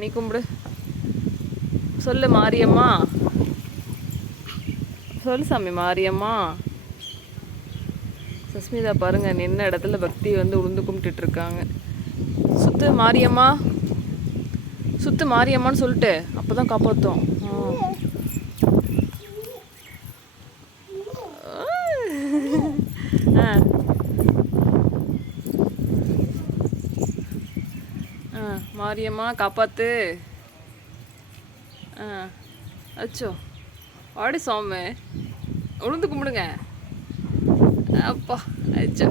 நீ கும்பிடு. சொல்லு மாரியம்மா. சொல்லு சாமி மாரியம்மா. சஸ்மிதா பாருங்க நின்ன இடத்துல பக்தி வந்து உளுந்து கும்பிட்டுட்டு இருக்காங்க. சுத்து மாரியம்மா. சுத்து மாரியம்மான்னு சொல்லிட்டு அப்போதான் காப்பாத்தும். ஆ. மாரியம்மா காப்பாத்து. ஆ அச்சோ வாடி சாமி. உளுந்து கும்பிடுங்க. அப்பா அச்சோ.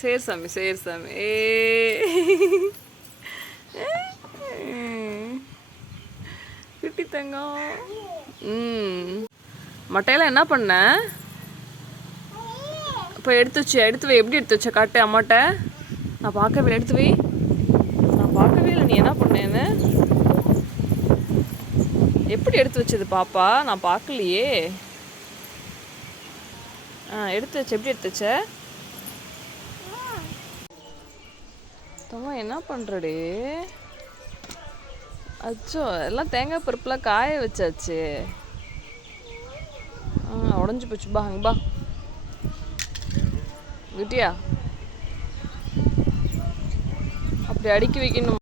சேர் சரி சாமி சரி சாமி. ஏ. குட்டி தங்கம். ம். மட்டையெல்லாம் என்ன பண்ண? இப்போ எடுத்து வச்சு எடுத்து வை. எப்படி எடுத்து வச்ச காட்டு அம்மாட்ட? நான் பார்க்கவே இல்லை. எடுத்து வை. நான் பார்க்கவே இல்லை. நீ என்ன பண்ணேன்னு? எப்படி எடுத்து வச்சது பாப்பா? நான் பார்க்கலையே. ஆ எடுத்து வச்ச எப்படி எடுத்து வச்ச? தம்மா என்ன பண்ணுறடி அச்சோ எல்லாம் தேங்காய் பருப்புலாம் காய வச்சாச்சு. ஆ உடஞ்சி போச்சு. பா அங்க பா. விட்டியா அப்படி அடுக்கி வைக்கணும்